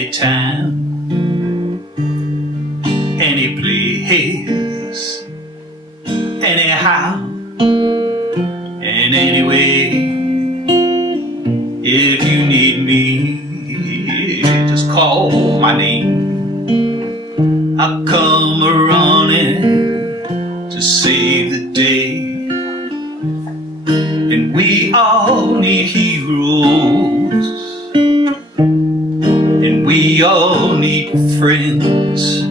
anytime, any place, anyhow, in any way. If you need me, just call my name. I'll come running to save the day. And we all need heroes, and we all need friends,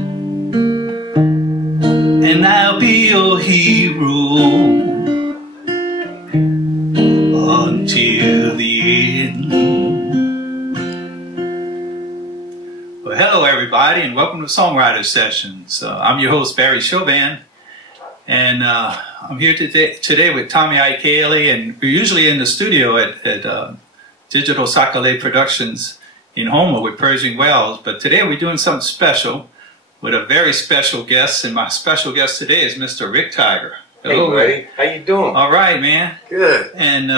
and I'll be your hero until the end. Well, hello everybody, and welcome to Songwriter Sessions. I'm your host, Barry Chauvin, and I'm here today with Tommy Aikeli, and we're usually in the studio at Digital Sakale Productions in Houma with Pershing Wells, but today we're doing something special with a very special guest, and my special guest today is Mr. Rick Tiger. Hello, hey, buddy. How you doing? All right, man. Good. And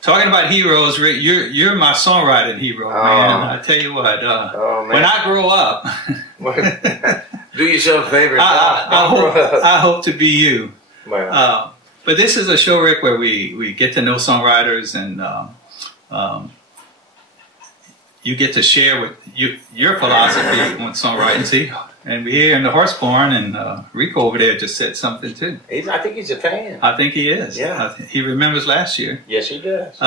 talking about heroes, Rick, you're my songwriting hero, man. I tell you what, man. When I grow up, do yourself a favor. I hope to be you. Well. But this is a show, Rick, where we get to know songwriters, and you get to share with your philosophy on songwriting. See, and we're here in the horse barn, and Rico over there just said something too. I think he's a fan. I think he is. Yeah. He remembers last year. Yes, he does.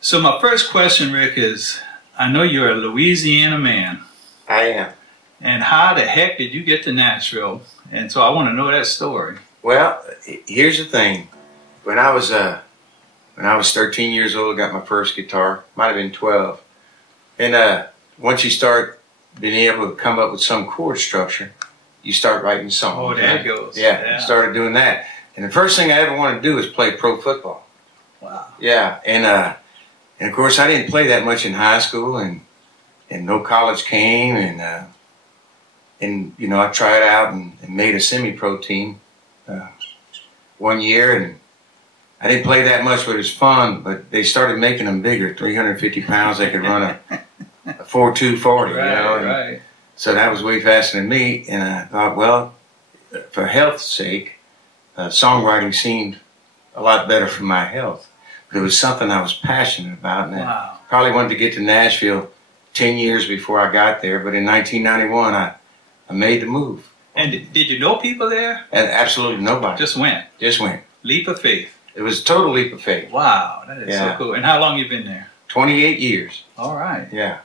So my first question, Rick, is I know you're a Louisiana man. I am. And how the heck did you get to Nashville? And so I want to know that story. Well, here's the thing. When I was 13 years old, I got my first guitar. Might have been 12. And once you start being able to come up with some chord structure, you start writing songs. Oh, there it goes. Yeah, I started doing that. And the first thing I ever wanted to do was play pro football. Wow. Yeah, and of course I didn't play that much in high school, and no college came, and you know, I tried out and made a semi-pro team 1 year, and I didn't play that much, but it was fun. But they started making them bigger, 350 pounds. They could run a 4.2 40, right, you know. Right. So that was way faster than me, and I thought, well, for health's sake, songwriting seemed a lot better for my health. But it was something I was passionate about, and I probably wanted to get to Nashville 10 years before I got there. But in 1991, I made the move. And did you know people there? And absolutely nobody. Just went. Just went. Leap of faith. It was a total leap of faith. Wow, that is so cool. And how long you been there? 28 years. All right. Yeah.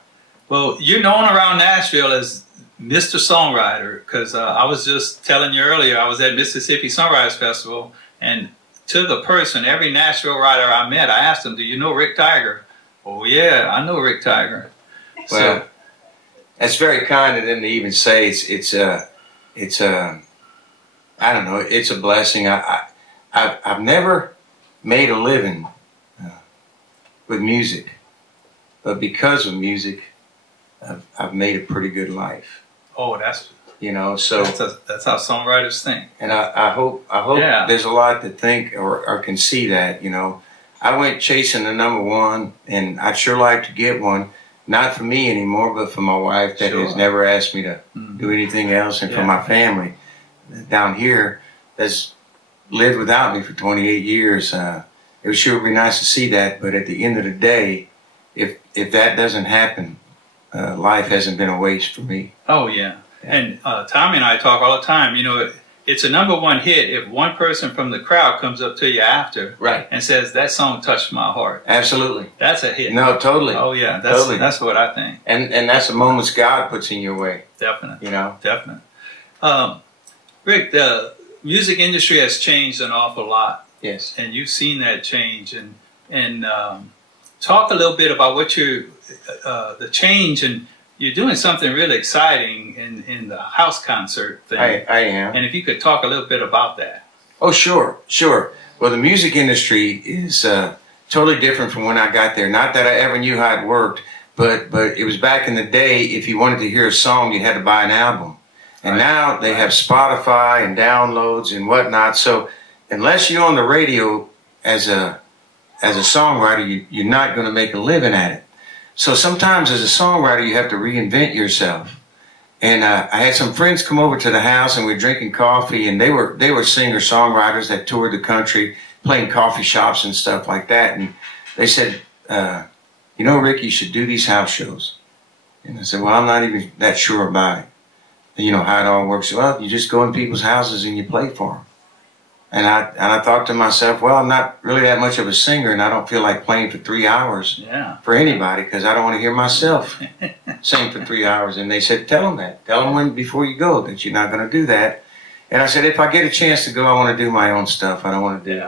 Well, you're known around Nashville as Mr. Songwriter, because I was just telling you earlier, I was at Mississippi Songwriters Festival, and to the person, every Nashville writer I met, I asked them, do you know Rick Tiger? Oh, yeah, I know Rick Tiger. Well, that's very kind of them to even say it's I don't know, it's a blessing. I've never made a living with music, but because of music, I've made a pretty good life. Oh, that's, you know, so that's how songwriters think. And I hope there's a lot that think or can see that. You know, I went chasing the #1, and I'd sure like to get one. Not for me anymore, but for my wife that has never asked me to do anything else, and for my family down here that's lived without me for 28 years. It would sure be nice to see that, but at the end of the day, if that doesn't happen, life hasn't been a waste for me. Oh, yeah. And Tommy and I talk all the time, you know, it's a #1 hit if one person from the crowd comes up to you after and says, that song touched my heart. Absolutely. That's a hit. No, totally. Oh, yeah. That's what I think. And that's the moments God puts in your way. Definitely. You know? Definitely. Rick, the music industry has changed an awful lot. Yes. And you've seen that change. And talk a little bit about what the change, and you're doing something really exciting in the house concert thing. I am. And if you could talk a little bit about that. Oh, sure, sure. Well, the music industry is totally different from when I got there. Not that I ever knew how it worked, but it was back in the day, if you wanted to hear a song, you had to buy an album. And now they have Spotify and downloads and whatnot. So unless you're on the radio as a songwriter, you're not going to make a living at it. So sometimes as a songwriter, you have to reinvent yourself. And I had some friends come over to the house, and we were drinking coffee, and they were singer-songwriters that toured the country, playing coffee shops and stuff like that. And they said, you know, Rick, you should do these house shows. And I said, well, I'm not even that sure about it. You know, how it all works. Well, you just go in people's houses and you play for them. And I thought to myself, well, I'm not really that much of a singer, and I don't feel like playing for 3 hours for anybody, because I don't want to hear myself sing for 3 hours. And they said, tell them that. Tell them before you go that you're not going to do that. And I said, if I get a chance to go, I want to do my own stuff. I don't want to do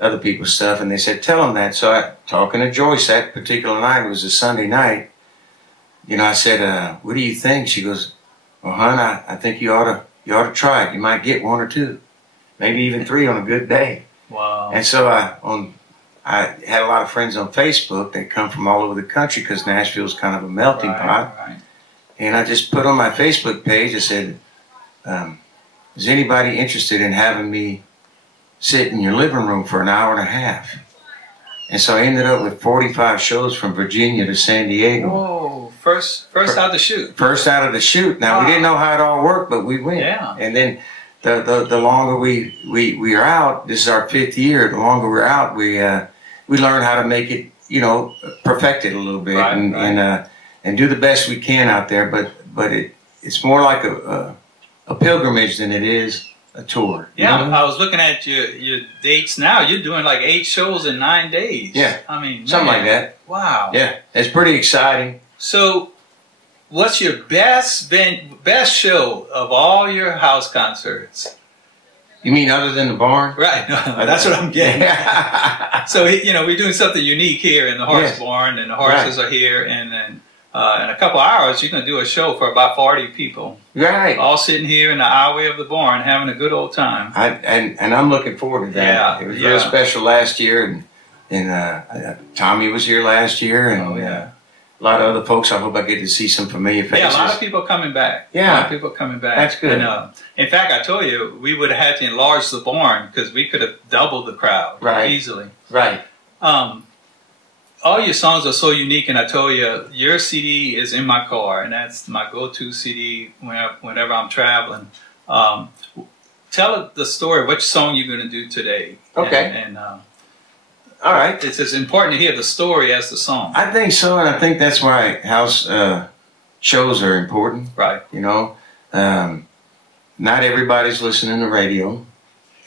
other people's stuff. And they said, tell them that. So talking to Joyce that particular night, it was a Sunday night, you know, I said, what do you think? She goes, well, hon, I think you ought to try it. You might get 1 or 2. Maybe even 3 on a good day. Wow. And so I had a lot of friends on Facebook that come from all over the country, because Nashville's kind of a melting pot. Right. And I just put on my Facebook page, I said, is anybody interested in having me sit in your living room for an hour and a half? And so I ended up with 45 shows from Virginia to San Diego. Whoa, first out of the chute. First out of the chute. Now, we didn't know how it all worked, but we went. Yeah. And then the longer we are out, this is our 5th year, the longer we're out, we learn how to make it, you know, perfect it a little bit, and do the best we can out there. But it's more like a pilgrimage than it is a tour. Yeah, you know? I was looking at your dates now. You're doing like 8 shows in 9 days. Yeah. I mean, something like that. Wow. Yeah, it's pretty exciting. So, what's your best show of all your house concerts? You mean other than the barn? Right. No, that's what I'm getting. So, you know, we're doing something unique here in the horse barn, and the horses are here, and then in a couple hours, you're going to do a show for about 40 people. Right. All sitting here in the aisleway of the barn, having a good old time. And I'm looking forward to that. Yeah. It was real special last year, and Tommy was here last year, and a lot of other folks. I hope I get to see some familiar faces. Yeah, a lot of people coming back. Yeah. A lot of people coming back. That's good. And, in fact, I told you, we would have had to enlarge the barn, because we could have doubled the crowd easily. Right. All your songs are so unique, and I told you, your CD is in my car, and that's my go-to CD whenever I'm traveling. Tell the story, which song you're going to do today. Okay. All right. It's as important to hear the story as the song. I think so, and I think that's why house shows are important. Right. You know, not everybody's listening to radio,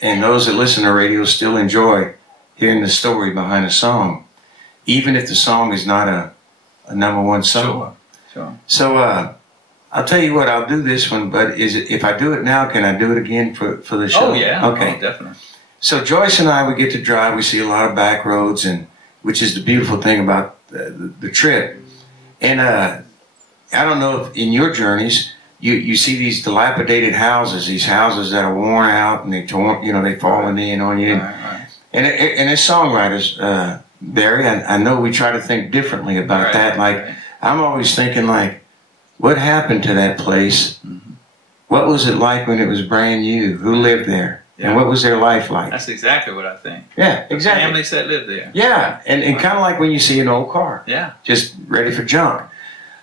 and those that listen to radio still enjoy hearing the story behind a song, even if the song is not a #1 song. Sure. So I'll tell you what, I'll do this one, but if I do it now, can I do it again for the show? Oh, yeah. Okay. Oh, definitely. So Joyce and I, we get to drive. We see a lot of back roads, which is the beautiful thing about the trip. And I don't know if in your journeys, you see these dilapidated houses, these houses that are worn out and they've fallen in on you. Right. And as songwriters, Barry, I know we try to think differently about that. Like, I'm always thinking, like, what happened to that place? Mm-hmm. What was it like when it was brand new? Who lived there? Yeah. And what was their life like? That's exactly what I think. Yeah, exactly. The families that live there. Yeah, and kind of like when you see an old car. Yeah. Just ready for junk.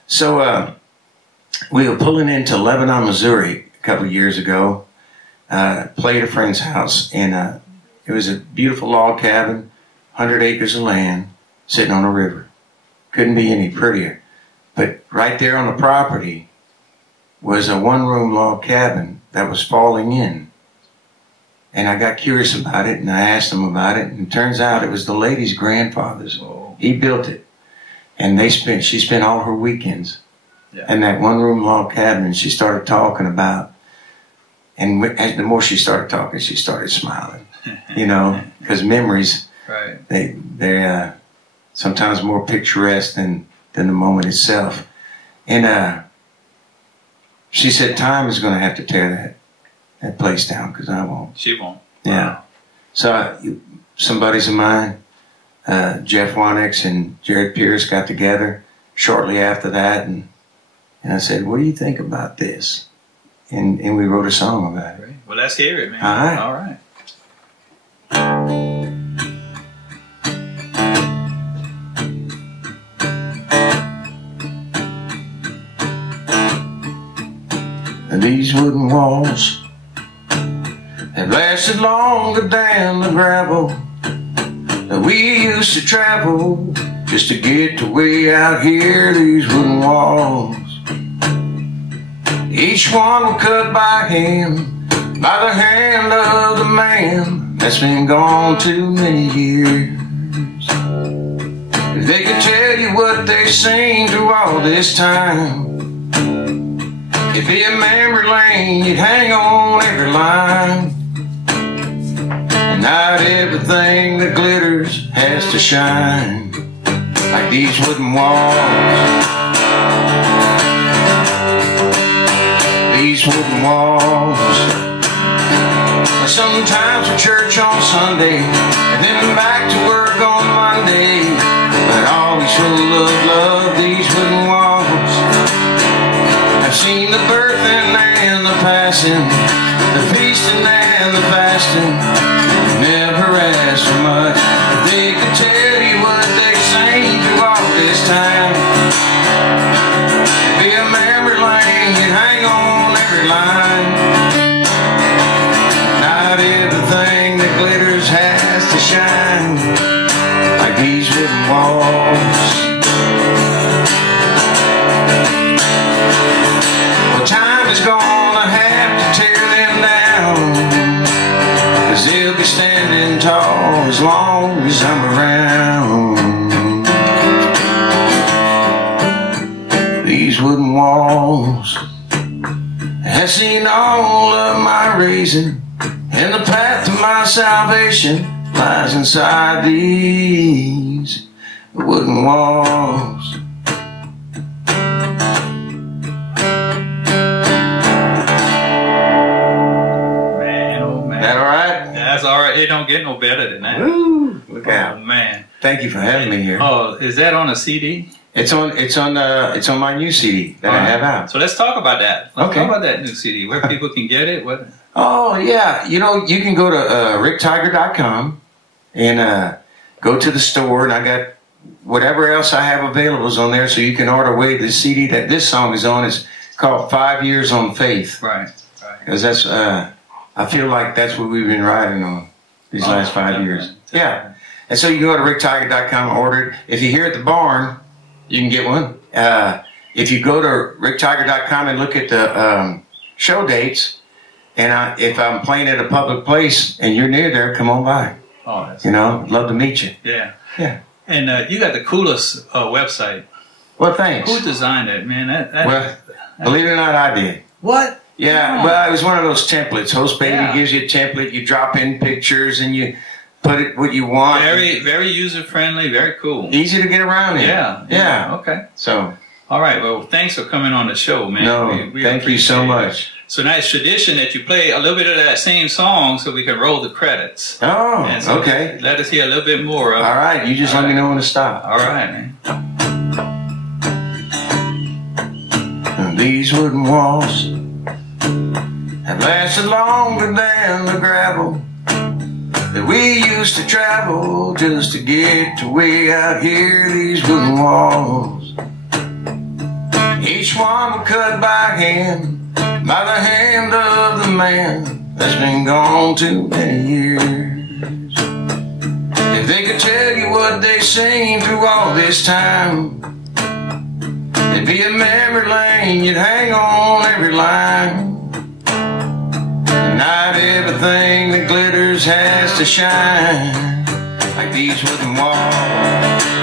So we were pulling into Lebanon, Missouri a couple of years ago, played at a friend's house, and it was a beautiful log cabin, 100 acres of land, sitting on a river. Couldn't be any prettier. But right there on the property was a one-room log cabin that was falling in. And I got curious about it, and I asked them about it, and it turns out it was the lady's grandfather's. Oh. He built it, and she spent all her weekends in that one-room log cabin, and she started talking about, and the more she started talking, she started smiling, you know, because memories, they're sometimes more picturesque than the moment itself. And she said, time is going to have to tear that place down, because I won't. She won't. Yeah. Wow. So some buddies of mine, Jeff Wanex and Jared Pierce, got together shortly after that, and I said, what do you think about this? And we wrote a song about it. Great. Well, let's hear it, man. All right. All right. These wooden walls have lasted longer than the gravel that we used to travel just to get to way out here. These wooden walls, each one was cut by hand, by the hand of the man that's been gone too many years. If they could tell you what they've seen through all this time, it'd be a memory lane, you'd hang on every line. And not everything that glitters has to shine, like these wooden walls. These wooden walls. Sometimes to church on Sunday, and then back to work on Monday, but always full of love. These wooden walls. I've seen the birthing and the passing, the feasting and the fasting. Never asked for much, but they could tell you what they've seen through all this time. It'd be a memory lane, you'd hang on every line. Not everything that glitters has to shine, like these wooden walls. Well, time is gonna have to tear them down, 'cause they'll be standing tall as long as I'm around. These wooden walls have seen all of my raising, and the path to my salvation lies inside these wooden walls. Man, oh man. That all right? That's all right. It don't get no better than that. Woo! Look out. Oh man. Thank you for having me here. Oh, is that on a CD? It's on my new CD that I have out. So let's talk about that. Let's Okay. talk about that new CD, where people can get it. What? Oh yeah, you know, you can go to ricktiger.com and go to the store, and I got whatever else I have available is on there, so you can order away the CD that this song is on. It's called 5 Years on Faith. Right. Because that's I feel like that's what we've been riding on these last 5 years. Yeah. And so you can go to ricktiger.com and order it. If you're here at the barn, you can get one. If you go to ricktiger.com and look at the show dates, and if I'm playing at a public place and you're near there, come on by. Oh, that's I'd love to meet you. Yeah. Yeah. And you got the coolest website. Well, thanks. Who designed it, man? Well, believe it or not, I did. What? Yeah, well, it was one of those templates. Host Baby Yeah. gives you a template, you drop in pictures, and you put it what you want. Very, very user friendly. Very cool. Easy to get around in. Yeah. Okay. So. All right. Well, thanks for coming on the show, man. No, we thank you so appreciate much. it. So now it's tradition that you play a little bit of that same song so we can roll the credits. Oh, And so okay. Let us hear a little bit more of it. All right, you just let me know when to stop. All right, man. And these wooden walls have lasted longer than the gravel that we used to travel just to get to way out here. These wooden walls, each one was cut by hand, by the hand of the man that's been gone too many years. If they could tell you what they've seen through all this time, it'd be a memory lane, you'd hang on every line. And not everything that glitters has to shine, like these wooden walls.